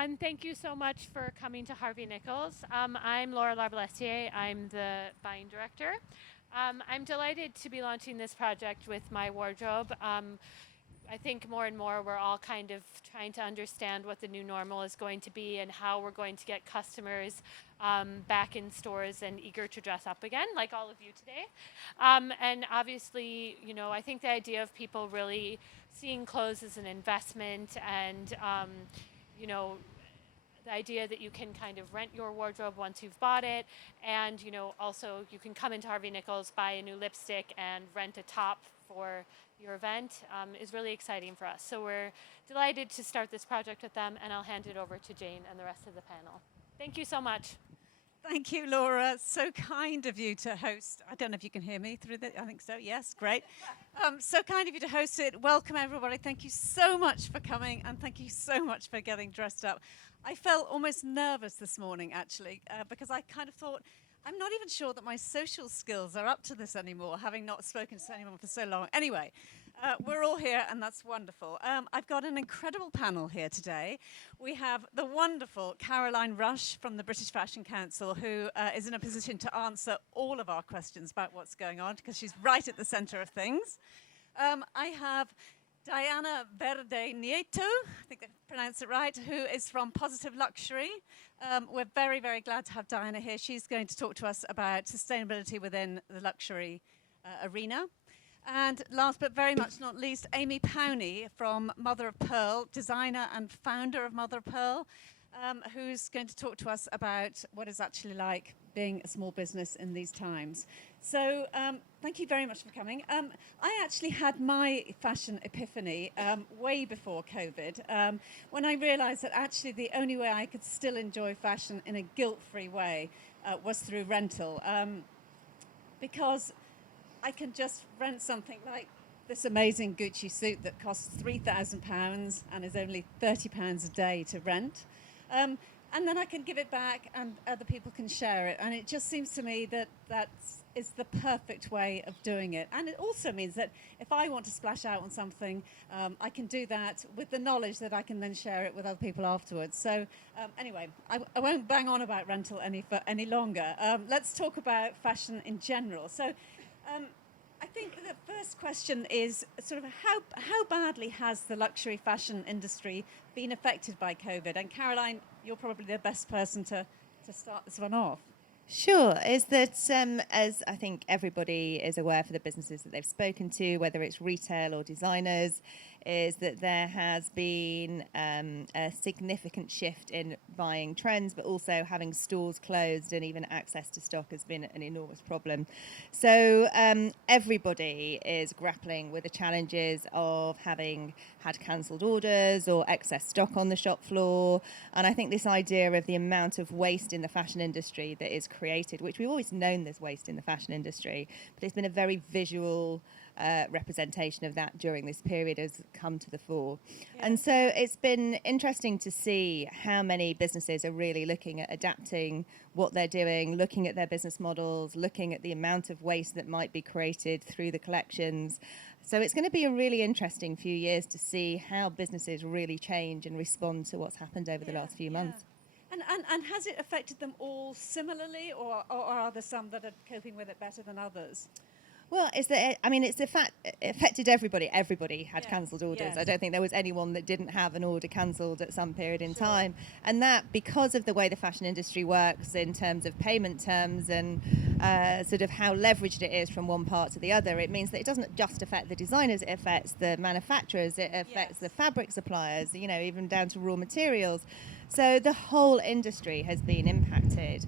everyone. Thank you so much for coming to Harvey Nichols. I'm Laura Larbalestier. I'm the buying director. I'm delighted to be launching this project with my wardrobe. I think more and more we're all kind of trying to understand what the new normal is going to be and how we're going to get customers back in stores and eager to dress up again, like all of you today. And obviously, I think the idea of people really seeing clothes as an investment and, you know, the idea that you can kind of rent your wardrobe once you've bought it, and also you can come into Harvey Nichols, buy a new lipstick, and rent a top for your event is really exciting for us. So we're delighted to start this project with them, and I'll hand it over to Jane and the rest of the panel. Thank you so much. Thank you, Laura. So kind of you to host. I don't know if you can hear me through the. I think so. Yes, great. So kind of you to host it. Welcome, everybody. Thank you so much for coming, and thank you so much for getting dressed up. I felt almost nervous this morning, actually, because I kind of thought, I'm not even sure that my social skills are up to this anymore, having not spoken to anyone for so long. Anyway, we're all here, and that's wonderful. I've got an incredible panel here today. We have the wonderful Caroline Rush from the British Fashion Council, who is in a position to answer all of our questions about what's going on, because she's right at the center of things. I have Diana Verde Nieto, I think I pronounced it right, who is from Positive Luxury. We're very, very glad to have Diana here. She's going to talk to us about sustainability within the luxury arena. And last but very much not least, Amy Powney from Mother of Pearl, designer and founder of Mother of Pearl, who's going to talk to us about what it's actually like being a small business in these times. So thank you very much for coming. I actually had my fashion epiphany way before COVID, when I realized that actually the only way I could still enjoy fashion in a guilt-free way was through rental. Because I can just rent something like this amazing Gucci suit that costs £3,000 and is only £30 a day to rent. And then I can give it back and other people can share it. And it just seems to me that that is the perfect way of doing it. And it also means that if I want to splash out on something, I can do that with the knowledge that I can then share it with other people afterwards. So anyway, I won't bang on about rental any longer. Let's talk about fashion in general. So I think the first question is sort of how badly has the luxury fashion industry been affected by COVID? And Caroline, you're probably the best person to start this one off. Sure, is that as I think everybody is aware for the businesses that they've spoken to, whether it's retail or designers, is that there has been a significant shift in buying trends, but also having stores closed and even access to stock has been an enormous problem. So everybody is grappling with the challenges of having had cancelled orders or excess stock on the shop floor. And I think this idea of the amount of waste in the fashion industry that is created, which we've always known there's waste in the fashion industry, but it's been a very visual representation of that during this period has come to the fore. Yeah. And so it's been interesting to see how many businesses are really looking at adapting what they're doing, looking at their business models, looking at the amount of waste that might be created through the collections. So it's going to be a really interesting few years to see how businesses really change and respond to what's happened over the last few months. And has it affected them all similarly, or are there some that are coping with it better than others? Well, it's the fact it affected everybody. Everybody had cancelled orders. Yes. I don't think there was anyone that didn't have an order cancelled at some period in time. And that, because of the way the fashion industry works in terms of payment terms and sort of how leveraged it is from one part to the other, it means that it doesn't just affect the designers, it affects the manufacturers, it affects the fabric suppliers, even down to raw materials. So the whole industry has been impacted.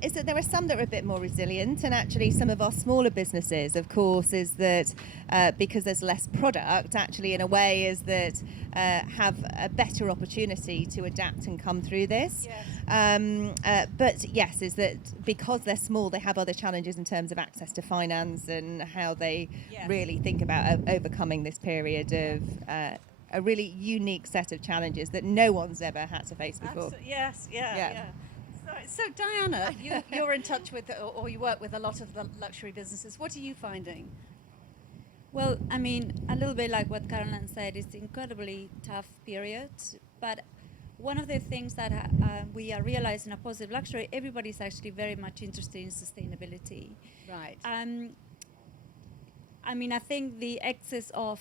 Is that there are some that are a bit more resilient, and actually some of our smaller businesses, of course, is that because there's less product, actually in a way is that have a better opportunity to adapt and come through this. Yes. But yes, is that because they're small, they have other challenges in terms of access to finance and how they really think about overcoming this period of a really unique set of challenges that no one's ever had to face before. Absolutely. Yes, So Diana, you're in touch with, or you work with a lot of the luxury businesses. What are you finding? Well, a little bit like what Caroline said, it's incredibly tough period, but one of the things that we are realizing at Positive Luxury, everybody's actually very much interested in sustainability. Right. I mean, I think the excess of,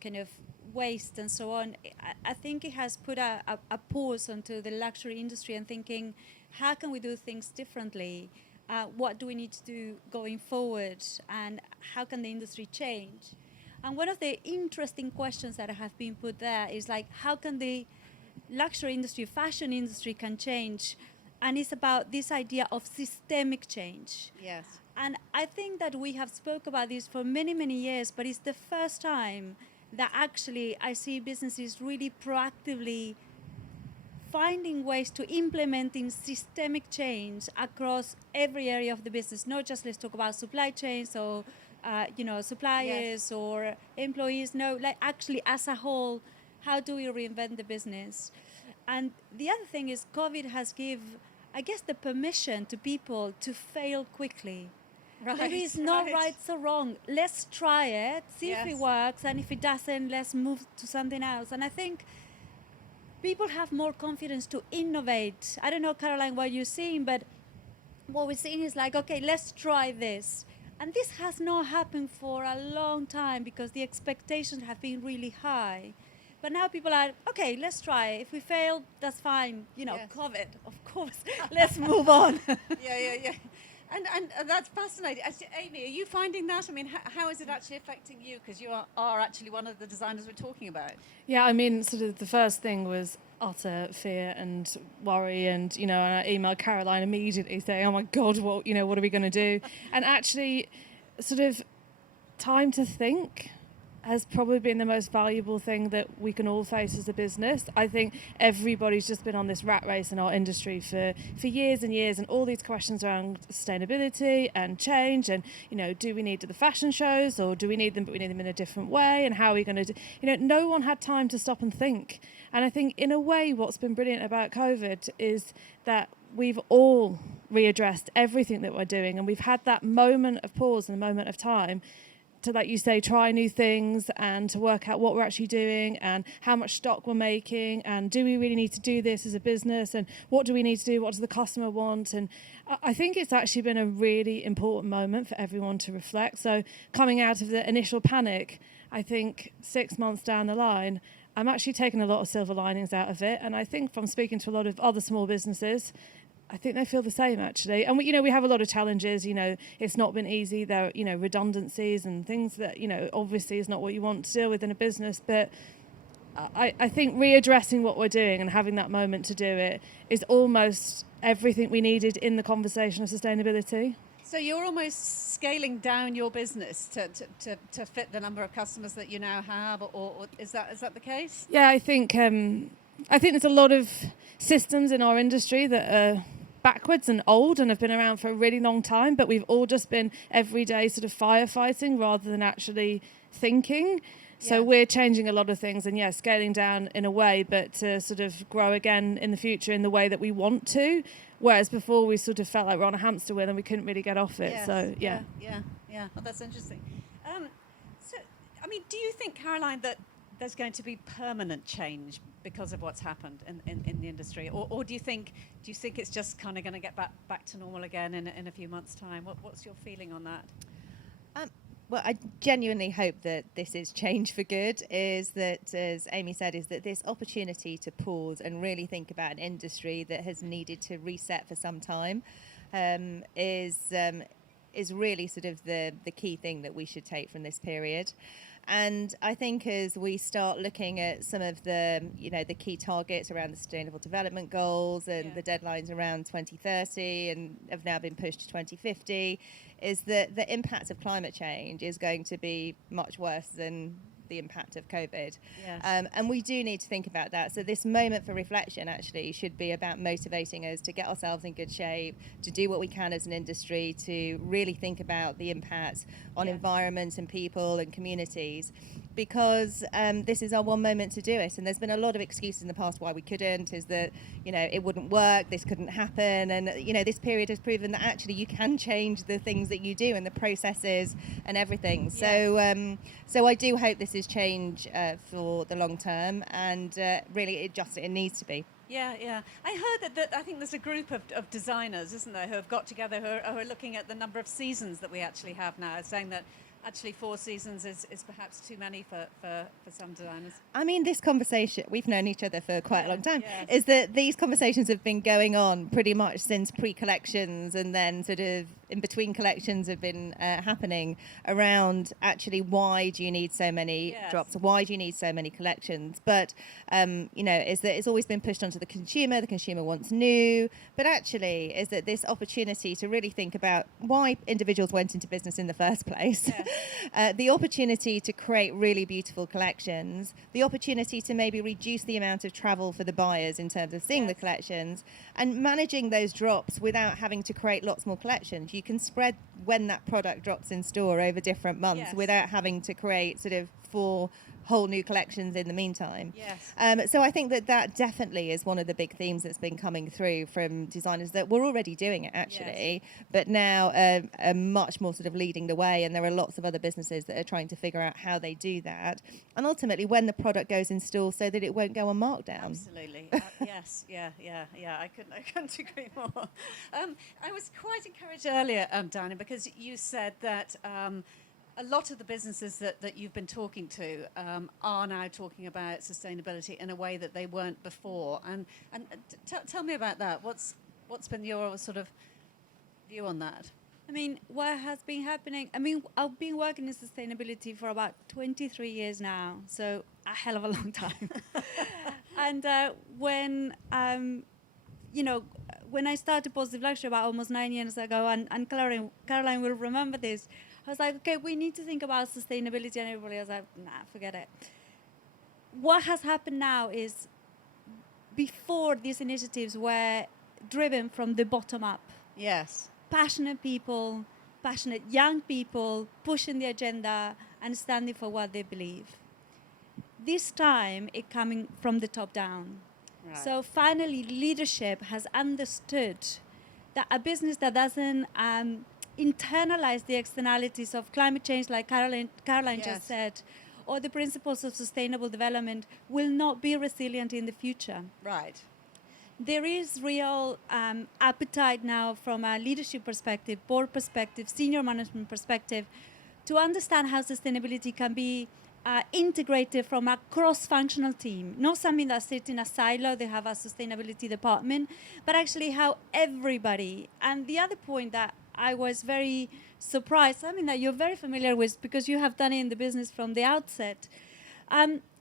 kind of waste and so on, I think it has put a pause onto the luxury industry and thinking, how can we do things differently? What do we need to do going forward? And how can the industry change? And one of the interesting questions that have been put there is like, how can the luxury industry, fashion industry can change? And it's about this idea of systemic change. Yes. And I think that we have spoke about this for many, many years, but it's the first time that actually I see businesses really proactively finding ways to implementing systemic change across every area of the business, not just let's talk about supply chains or suppliers or employees. No, like actually as a whole, how do we reinvent the business? And the other thing is COVID has give, I guess, the permission to people to fail quickly. Right. There is no right or wrong. Let's try it, see if it works, and if it doesn't, let's move to something else. And I think people have more confidence to innovate. I don't know, Caroline, what you're seeing, but what we're seeing is like, okay, let's try this. And this has not happened for a long time because the expectations have been really high. But now people are, okay, let's try it. If we fail, that's fine. COVID, of course. Let's move on. Yeah. And that's fascinating. Amy, are you finding that? I mean, how is it actually affecting you? Because you are actually one of the designers we're talking about. Yeah, I mean, sort of the first thing was utter fear and worry, and and I emailed Caroline immediately saying, "Oh my God, what are we going to do?" And actually, sort of time to think has probably been the most valuable thing that we can all face as a business. I think everybody's just been on this rat race in our industry for years and years, and all these questions around sustainability and change and, do we need the fashion shows or do we need them, but we need them in a different way, and how are we going to do, no one had time to stop and think. And I think in a way what's been brilliant about COVID is that we've all readdressed everything that we're doing, and we've had that moment of pause and a moment of time to, like you say, try new things and to work out what we're actually doing and how much stock we're making, and do we really need to do this as a business, and what do we need to do, what does the customer want. And I think it's actually been a really important moment for everyone to reflect. So coming out of the initial panic, I think 6 months down the line, I'm actually taking a lot of silver linings out of it. And I think from speaking to a lot of other small businesses, I think they feel the same, actually. And we have a lot of challenges. It's not been easy. There are, redundancies and things that, obviously is not what you want to deal with in a business. But I think readdressing what we're doing and having that moment to do it is almost everything we needed in the conversation of sustainability. So you're almost scaling down your business to fit the number of customers that you now have, or is that the case? Yeah, I think there's a lot of systems in our industry that are backwards and old and have been around for a really long time, but we've all just been everyday sort of firefighting rather than actually thinking. So we're changing a lot of things and scaling down in a way, but to sort of grow again in the future in the way that we want to. Whereas before we sort of felt like we're on a hamster wheel and we couldn't really get off it. Yes. So Yeah. Well, that's interesting. Do you think, Caroline, that there's going to be permanent change because of what's happened in the industry, or do you think it's just kind of going to get back to normal again in a few months' time? What's your feeling on that? Well, I genuinely hope that this is change for good, is that, as Amy said, is that this opportunity to pause and really think about an industry that has needed to reset for some time is really sort of the key thing that we should take from this period. And I think as we start looking at some of the key targets around the Sustainable Development Goals and the deadlines around 2030 and have now been pushed to 2050, is that the impact of climate change is going to be much worse than the impact of COVID. Yes. And we do need to think about that. So this moment for reflection actually should be about motivating us to get ourselves in good shape, to do what we can as an industry, to really think about the impact on environments and people and communities. because this is our one moment to do it. And there's been a lot of excuses in the past why we couldn't, is that, it wouldn't work, this couldn't happen. And, this period has proven that actually you can change the things that you do and the processes and everything. Yes. So I do hope this is change for the long term, and really it needs to be. Yeah. I heard that I think there's a group of designers, isn't there, who have got together who are looking at the number of seasons that we actually have now, saying that actually 4 seasons is perhaps too many for some designers. I mean, this conversation, we've known each other for quite a long time, Yes. is that these conversations have been going on pretty much since pre-collections, and then sort of in between collections have been happening around actually why do you need so many Yes. drops, why do you need so many collections. But, is that it's always been pushed onto the consumer wants new, but actually is that this opportunity to really think about why individuals went into business in the first place. Yes. The opportunity to create really beautiful collections, the opportunity to maybe reduce the amount of travel for the buyers in terms of seeing the Yes. collections, and managing those drops without having to create lots more collections. You can spread when that product drops in store over different months Yes. without having to create sort of 4 whole new collections in the meantime. Yes. So I think that definitely is one of the big themes that's been coming through from designers, that we're already doing it actually, but now are much more sort of leading the way, and there are lots of other businesses that are trying to figure out how they do that, and ultimately when the product goes in store so that it won't go on markdown. Absolutely. Yes. Yeah. I couldn't agree more. I was quite encouraged earlier, Diana, because you said that a lot of the businesses that you've been talking to are now talking about sustainability in a way that they weren't before. And tell me about that. What's been your sort of view on that? I mean, what has been happening? I mean, I've been working in sustainability for about 23 years now, so a hell of a long time. And when I started Positive Luxury about almost 9 years ago, and Caroline will remember this, I was like, okay, we need to think about sustainability, and everybody was like, nah, forget it. What has happened now is, before these initiatives were driven from the bottom up. Yes. Passionate people, passionate young people pushing the agenda and standing for what they believe. This time, it coming from the top down. Right. So finally, leadership has understood that a business that doesn't internalize the externalities of climate change, like Caroline Yes. just said, or the principles of sustainable development, will not be resilient in the future. Right. There is real appetite now from a leadership perspective, board perspective, senior management perspective, to understand how sustainability can be integrated from a cross-functional team, not something that sits in a silo, they have a sustainability department, but actually how everybody, and the other point that I was very surprised, something that you're very familiar with because you have done it in the business from the outset,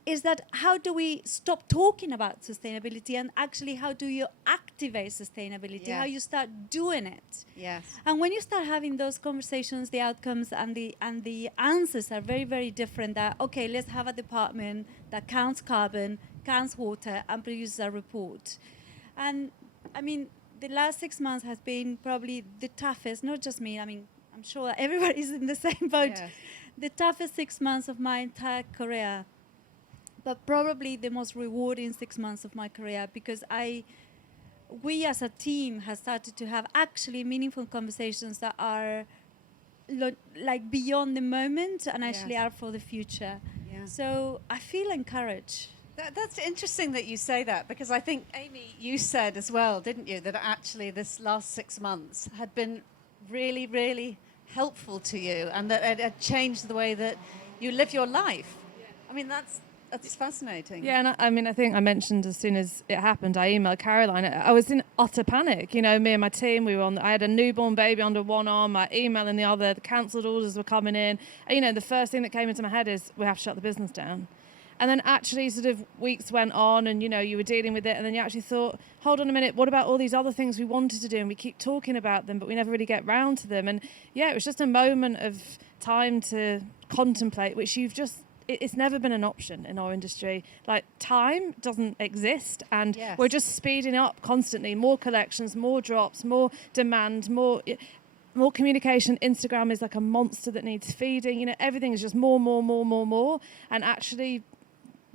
is that how do we stop talking about sustainability, and actually how do you activate sustainability, Yes. how you start doing it. Yes. And when you start having those conversations, the outcomes and the answers are very, very different. That, okay, let's have a department that counts carbon, counts water, and produces a report. And I mean, the last 6 months has been probably the toughest, not just me, I mean, I'm sure everybody's in the same boat. Yes. The toughest 6 months of my entire career, but probably the most rewarding 6 months of my career, because we as a team have started to have actually meaningful conversations that are like beyond the moment and actually Yes. are for the future. Yeah. So I feel encouraged. That's interesting that you say that, because I think, Amy, you said as well, didn't you, that actually this last 6 months had been really, really helpful to you, and that it had changed the way that you live your life. I mean, that's fascinating. Yeah, and I mean, I think I mentioned as soon as it happened, I emailed Caroline. I was in utter panic. You know, me and my team, I had a newborn baby under one arm, my email in the other, the cancelled orders were coming in. And, you know, the first thing that came into my head is, we have to shut the business down. And then actually sort of weeks went on and, you know, you were dealing with it, and then you actually thought, hold on a minute, what about all these other things we wanted to do, and we keep talking about them, but we never really get round to them. And yeah, it was just a moment of time to contemplate, which it's never been an option in our industry. Like, time doesn't exist, and Yes. we're just speeding up constantly. More collections, more drops, more demand, more more communication. Instagram is like a monster that needs feeding. You know, everything is just more. And actually,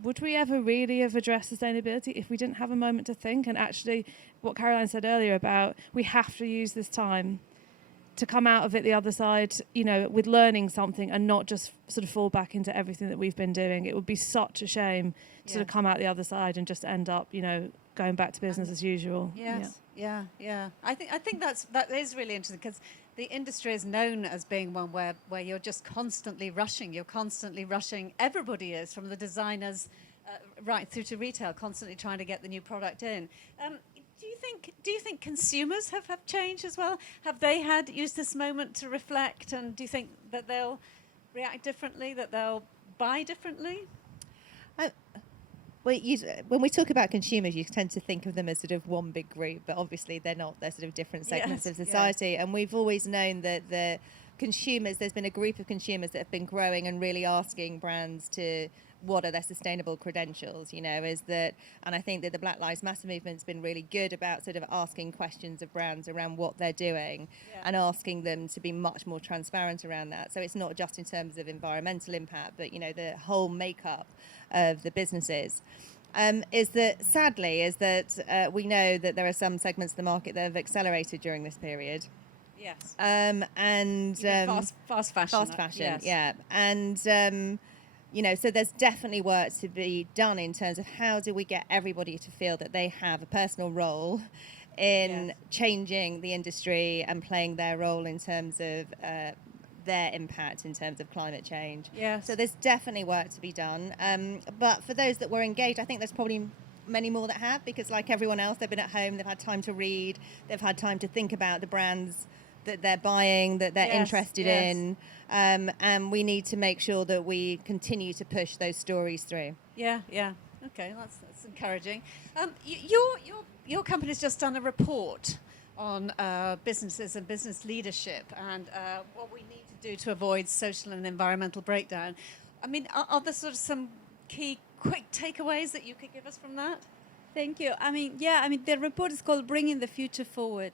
would we ever really have addressed sustainability if we didn't have a moment to think? And actually, what Caroline said earlier about we have to use this time to come out of it the other side, you know, with learning something and not just sort of fall back into everything that we've been doing. It would be such a shame to sort of come out the other side and just end up, you know, going back to business as usual. Yes. Yeah. I think that is really interesting, because the industry is known as being one where you're just constantly rushing. You're constantly rushing. Everybody is, from the designers right through to retail, constantly trying to get the new product in. Do you think consumers have changed as well? Have they used this moment to reflect, and do you think that they'll react differently, that they'll buy differently? Well, when we talk about consumers, you tend to think of them as sort of one big group, but obviously they're not. They're sort of different segments of society. And we've always known that the consumers, there's been a group of consumers that have been growing and really asking brands to what are their sustainable credentials, you know, and I think that the Black Lives Matter movement's been really good about sort of asking questions of brands around what they're doing and asking them to be much more transparent around that. So it's not just in terms of environmental impact, but, you know, the whole makeup of the businesses. Is that we know that there are some segments of the market that have accelerated during this period. Yes. Fast fashion, yeah. And you know, so there's definitely work to be done in terms of how do we get everybody to feel that they have a personal role in changing the industry and playing their role in terms of their impact in terms of climate change. Yes. So there's definitely work to be done. But for those that were engaged, I think there's probably many more that have, because like everyone else, they've been at home, they've had time to read, they've had time to think about the brands that they're buying, that they're interested in. And we need to make sure that we continue to push those stories through. Yeah. Okay, that's encouraging. Your company's just done a report on businesses and business leadership and what we need to do to avoid social and environmental breakdown. I mean, are there sort of some key quick takeaways that you could give us from that? Thank you. I mean, the report is called Bringing the Future Forward.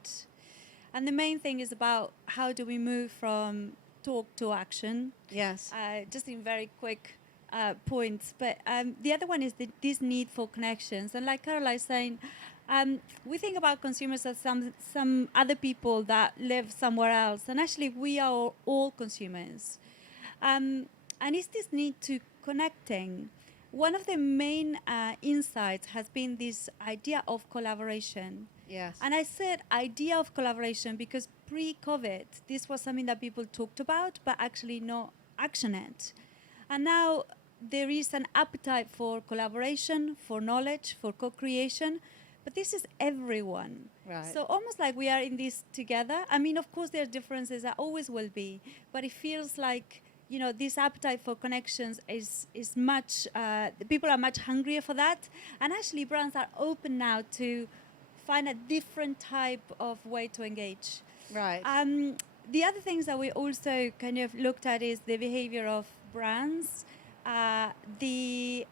And the main thing is about how do we move from talk to action. Yes. Just in very quick points. But the other one is this need for connections. And like Caroline is saying, we think about consumers as some other people that live somewhere else. And actually, we are all consumers. And it's this need to connecting. One of the main insights has been this idea of collaboration. Yes. And I said idea of collaboration because pre-COVID, this was something that people talked about, but actually not action it. And now there is an appetite for collaboration, for knowledge, for co-creation, but this is everyone. Right. So almost like we are in this together. I mean, of course, there are differences, there always will be, but it feels like, you know, this appetite for connections is much, people are much hungrier for that. And actually brands are open now to find a different type of way to engage. Right. The other things that we also kind of looked at is the behavior of brands, the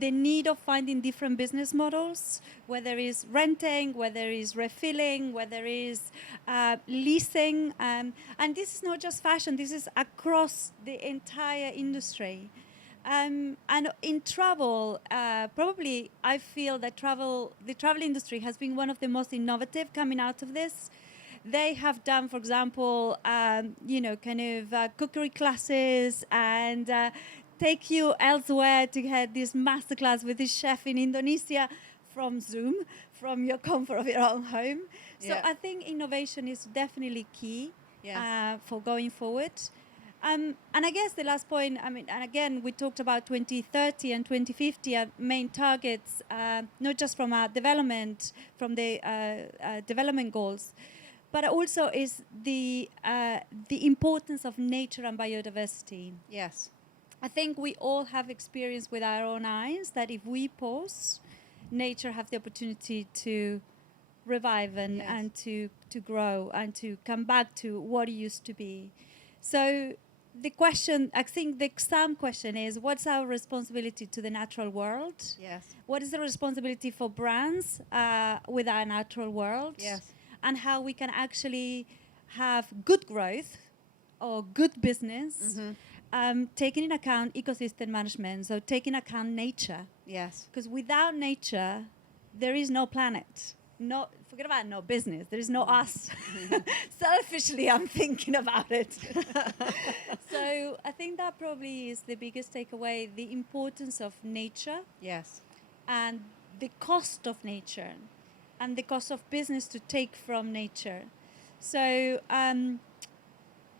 need of finding different business models, whether it's renting, whether it's refilling, whether it's leasing. And this is not just fashion, this is across the entire industry. And in travel, probably I feel that the travel industry has been one of the most innovative coming out of this. They have done, for example, cookery classes and take you elsewhere to have this masterclass with this chef in Indonesia from Zoom, from your comfort of your own home. So I think innovation is definitely key for going forward. And I guess the last point, I mean, and again, we talked about 2030 and 2050 are main targets, not just from our development, from the development goals, but also is the importance of nature and biodiversity. Yes. I think we all have experience with our own eyes that if we pause, nature have the opportunity to revive and to grow and to come back to what it used to be. So the question, I think the exam question is, what's our responsibility to the natural world? Yes. What is the responsibility for brands with our natural world? Yes. And how we can actually have good growth or good business, taking in account ecosystem management, so taking account nature. Yes. Because without nature, there is no planet. Forget about no business. There is no us. Selfishly, I'm thinking about it. So I think that probably is the biggest takeaway, the importance of nature Yes. and the cost of nature and the cost of business to take from nature. So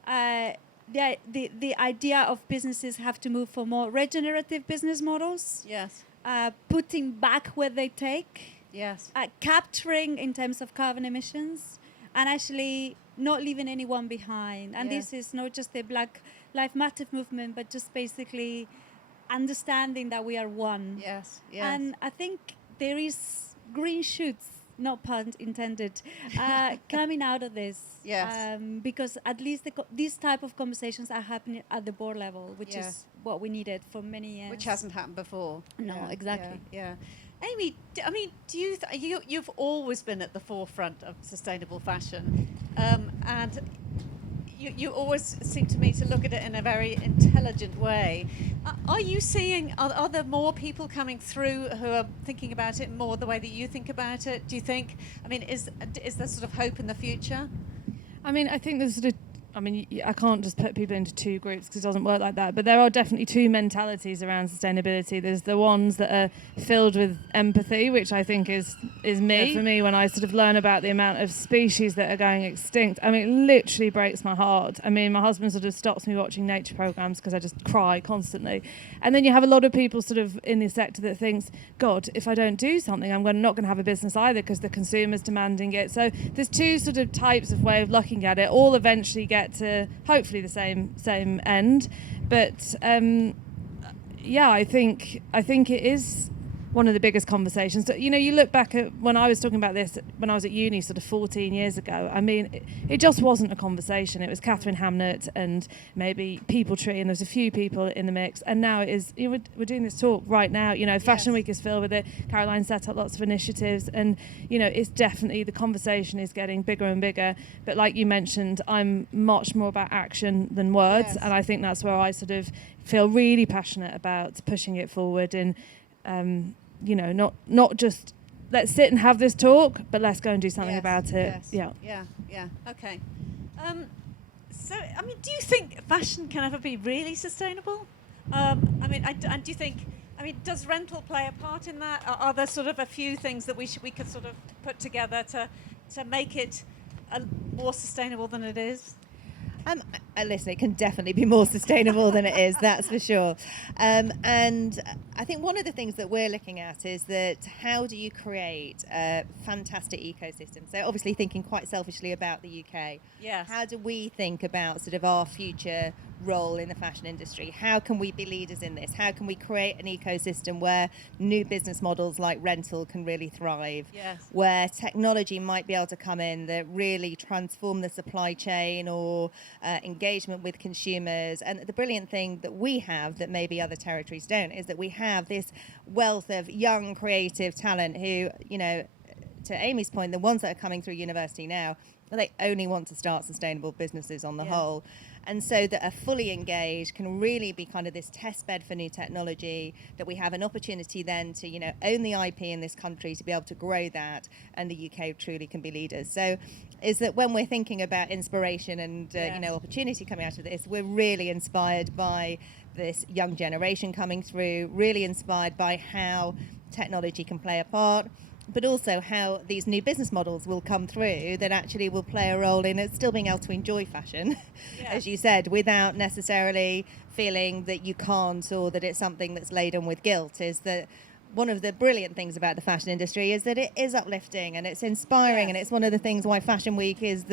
the idea of businesses have to move for more regenerative business models, Yes. putting back what they take, Yes. capturing in terms of carbon emissions, and actually not leaving anyone behind. And Yes. this is not just the Black Lives Matter movement, but just basically understanding that we are one. Yes. Yes. And I think there is green shoots, not pun intended, coming out of this. Yes. Because at least these type of conversations are happening at the board level, which Yeah. is what we needed for many years. Which hasn't happened before. No, Yeah, exactly. Yeah. Amy, do you've always been at the forefront of sustainable fashion, and you always seem to me to look at it in a very intelligent way. Are you seeing? Are there more people coming through who are thinking about it more the way that you think about it? Do you think? I mean, is there sort of hope in the future? I mean, I think there's sort of, I can't just put people into two groups because it doesn't work like that. But there are definitely two mentalities around sustainability. There's the ones that are filled with empathy, which I think is me. Yes. For me, when I sort of learn about the amount of species that are going extinct, I mean, it literally breaks my heart. I mean, my husband sort of stops me watching nature programs because I just cry constantly. And then you have a lot of people sort of in the sector that thinks, God, if I don't do something, I'm not going to have a business either because the consumer's demanding it. So there's two sort of types of way of looking at it. All eventually get to hopefully the same end, but I think it is one of the biggest conversations. You know, you look back at when I was talking about this when I was at uni sort of 14 years ago. I mean, it just wasn't a conversation. It was Catherine Hamnett and maybe People Tree, and there's a few people in the mix. And now it is, you know, we're doing this talk right now. You know, Fashion Yes. Week is filled with it. Caroline set up lots of initiatives, and you know, it's definitely the conversation is getting bigger and bigger. But like you mentioned, I'm much more about action than words, Yes. and I think that's where I sort of feel really passionate about pushing it forward and. You know, not just let's sit and have this talk, but let's go and do something Yes, about it. yes. Yeah. Yeah. Okay. So, I mean, do you think fashion can ever be really sustainable? I mean, and do you think? I mean, does rental play a part in that? Are there sort of a few things that we could sort of put together to make it more sustainable than it is? Listen, it can definitely be more sustainable than it is, that's for sure. And I think one of the things that we're looking at is that how do you create a fantastic ecosystem? So obviously thinking quite selfishly about the UK. Yes. How do we think about sort of our future role in the fashion industry? How can we be leaders in this? How can we create an ecosystem where new business models like rental can really thrive? Yes. Where technology might be able to come in that really transform the supply chain or engagement with consumers. And the brilliant thing that we have that maybe other territories don't is that we have this wealth of young creative talent who, you know, to Amy's point, the ones that are coming through university now, they only want to start sustainable businesses on the whole. And so that are fully engaged can really be kind of this test bed for new technology, that we have an opportunity then to, you know, own the IP in this country to be able to grow that, and the UK truly can be leaders. So is that when we're thinking about inspiration and, you know, opportunity coming out of this, we're really inspired by this young generation coming through, really inspired by how technology can play a part, but also how these new business models will come through that actually will play a role in it still being able to enjoy fashion, as you said, without necessarily feeling that you can't or that it's something that's laden with guilt. Is that one of the brilliant things about the fashion industry is that it is uplifting and it's inspiring, and it's one of the things why Fashion Week is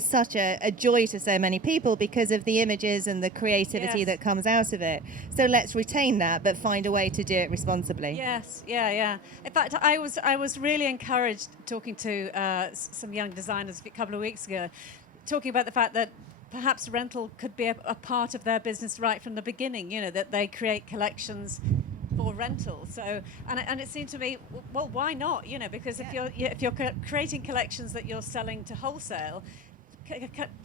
such a joy to so many people because of the images and the creativity that comes out of it. So let's retain that, but find a way to do it responsibly. Yes, yeah. In fact, I was really encouraged talking to some young designers a couple of weeks ago, talking about the fact that perhaps rental could be a part of their business right from the beginning. You know, that they create collections for rental. So, and it seemed to me, well, why not? You know, because if you're creating collections that you're selling to wholesale,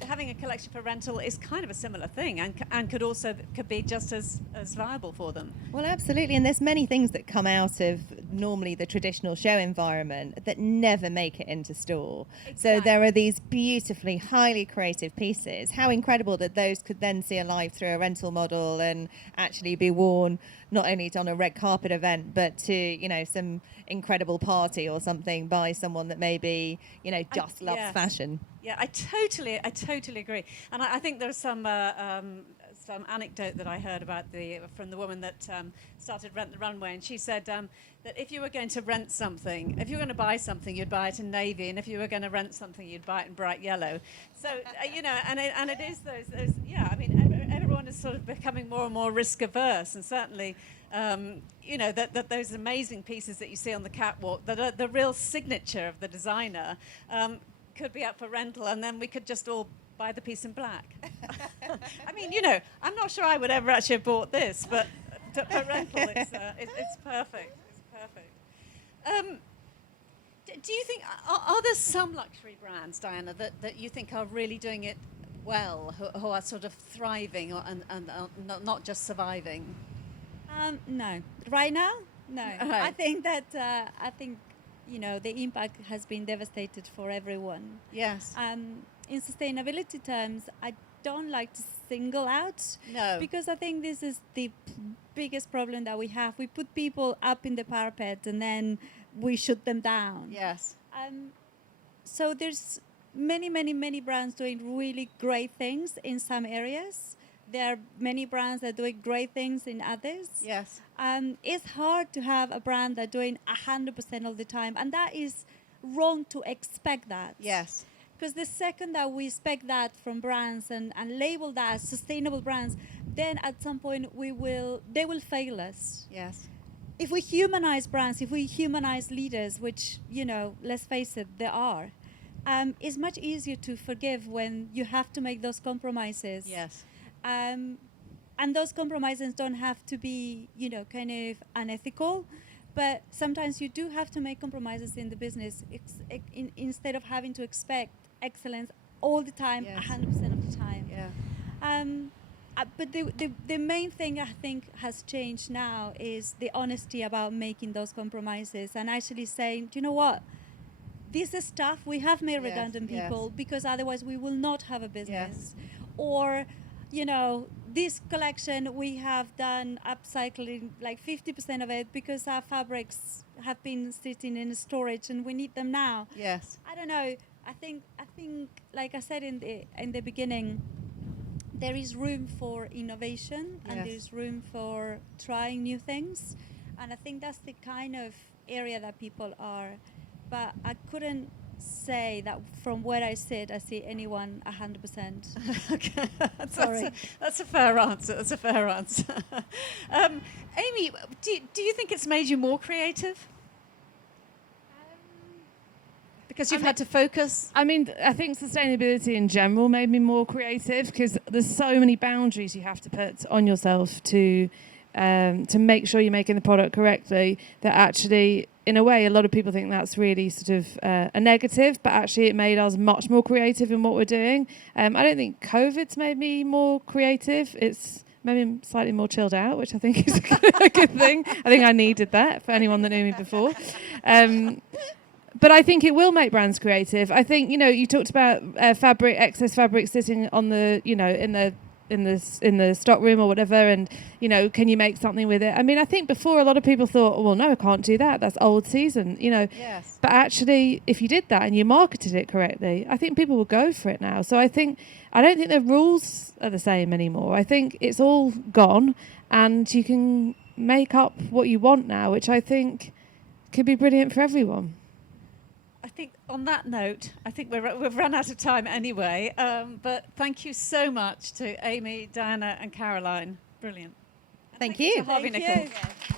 having a collection for rental is kind of a similar thing, and could be just as viable for them. Well, absolutely. And there's many things that come out of normally the traditional show environment that never make it into store. So there are these beautifully, highly creative pieces. How incredible that those could then see a life through a rental model and actually be worn not only on a red carpet event, but to, you know, some incredible party or something by someone that maybe, you know, just loves fashion. Yeah, I totally agree. And I think there's some anecdote that I heard about from the woman that started Rent the Runway, and she said that if you were going to rent something, if you were going to buy something, you'd buy it in navy, and if you were going to rent something, you'd buy it in bright yellow. So you know, and it is those. Yeah, I mean, everyone is sort of becoming more and more risk averse, and certainly. You know, that those amazing pieces that you see on the catwalk, that are the real signature of the designer, could be up for rental, and then we could just all buy the piece in black. I mean, you know, I'm not sure I would ever actually have bought this, but for rental, it's perfect. It's perfect. Do you think, are there some luxury brands, Diana, that you think are really doing it well, who are sort of thriving and not just surviving? No. Right now, no. Right. I think you know, the impact has been devastated for everyone. Yes. In sustainability terms, I don't like to single out. No. Because I think this is the biggest problem that we have. We put people up in the parapet and then we shoot them down. Yes. So there's many brands doing really great things in some areas. There are many brands that are doing great things in others. Yes. It's hard to have a brand that's doing 100% of the time, and that is wrong to expect that. Yes. Because the second that we expect that from brands and label that as sustainable brands, then at some point they will fail us. Yes. If we humanize brands, if we humanize leaders, which, you know, let's face it, there are, it's much easier to forgive when you have to make those compromises. Yes. And those compromises don't have to be, you know, kind of unethical, but sometimes you do have to make compromises in the business instead of having to expect excellence all the time, Yes. 100% of the time. Yeah. But the main thing I think has changed now is the honesty about making those compromises and actually saying, do you know what? This is tough. We have made Yes, redundant yes. people because otherwise we will not have a business. Yes. Or, you know, this collection we have done upcycling like 50% of it because our fabrics have been sitting in storage and we need them now. Yes. I don't know. I think like I said in the beginning, there is room for innovation and Yes. there's room for trying new things, and I think that's the kind of area that people are. But I couldn't say that from where I sit, I see anyone 100%. Okay. Sorry. That's a fair answer. That's a fair answer. Amy, do you think it's made you more creative? Because you've had to focus? I mean, I think sustainability in general made me more creative because there's so many boundaries you have to put on yourself to make sure you're making the product correctly, that actually, in a way, a lot of people think that's really sort of a negative, but actually it made us much more creative in what we're doing. I don't think COVID's made me more creative. It's maybe I'm slightly more chilled out, which I think is a good thing. I think I needed that for anyone that knew me before. But I think it will make brands creative. I think, you know, you talked about excess fabric sitting on the, you know, in the stock room or whatever, and, you know, can you make something with it? I mean, I think before a lot of people thought, oh, well, no, I can't do that. That's old season, you know. Yes. But actually, if you did that and you marketed it correctly, I think people will go for it now. So I don't think the rules are the same anymore. I think it's all gone and you can make up what you want now, which I think could be brilliant for everyone. I think on that note, I think we've run out of time anyway. But thank you so much to Amy, Diana, and Caroline. Brilliant. And Thank you you. to Harvey Thank Nichols. you.